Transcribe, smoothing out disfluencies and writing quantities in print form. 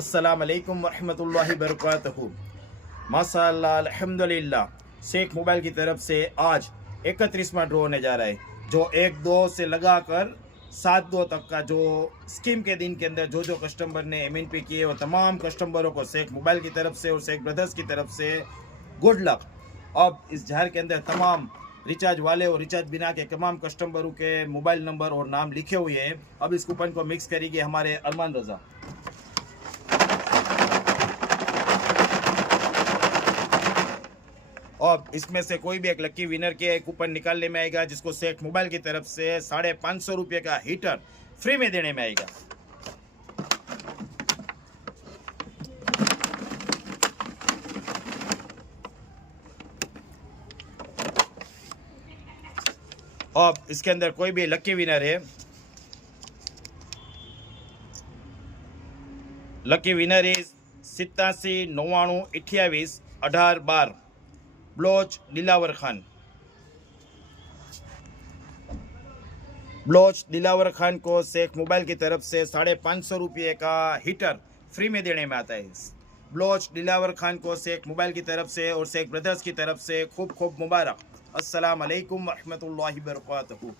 अस्सलाम वालेकुम वरहमतुल्लाहि वबरकातुहू। माशाअल्लाह अल्हम्दुलिल्लाह, शेख मोबाइल की तरफ से आज 31वां ड्रॉ होने जा रहा है, जो 1-2 से लगाकर 7-2 तक का जो स्कीम के दिन के अंदर जो कस्टमर ने एमएनपी किए वो तमाम कस्टमरों को शेख मोबाइल की तरफ से और शेख ब्रदर्स की तरफ से गुड लक। अब इस जहर के अंदर तमाम रिचार्ज वाले और रिचार्ज बिना के तमाम कस्टमरों के मोबाइल नंबर और नाम लिखे हुए हैं। अब इस कूपन को मिक्स करेंगे हमारे अरमान रजा। और इसमें से कोई भी एक लकी विनर के कूपन निकालने में आएगा, जिसको शेख मोबाइल की तरफ से 550 रुपये का हीटर फ्री में देने में आएगा। और इसके अंदर कोई भी लकी विनर है, lucky winner is 87 99 28 18 12 Baloch Dilawar Khan. Baloch Dilawar Khan को शेख मोबाइल की तरफ से 550 रुपये का हीटर फ्री में देने में आता है। ब्लोच दिलावर खान को शेख मोबाइल की तरफ से और शेख ब्रदर्स की तरफ से खूब खूब मुबारक। अस्सलाम वालेकुम रहमतुल्लाहि व बरकातहू।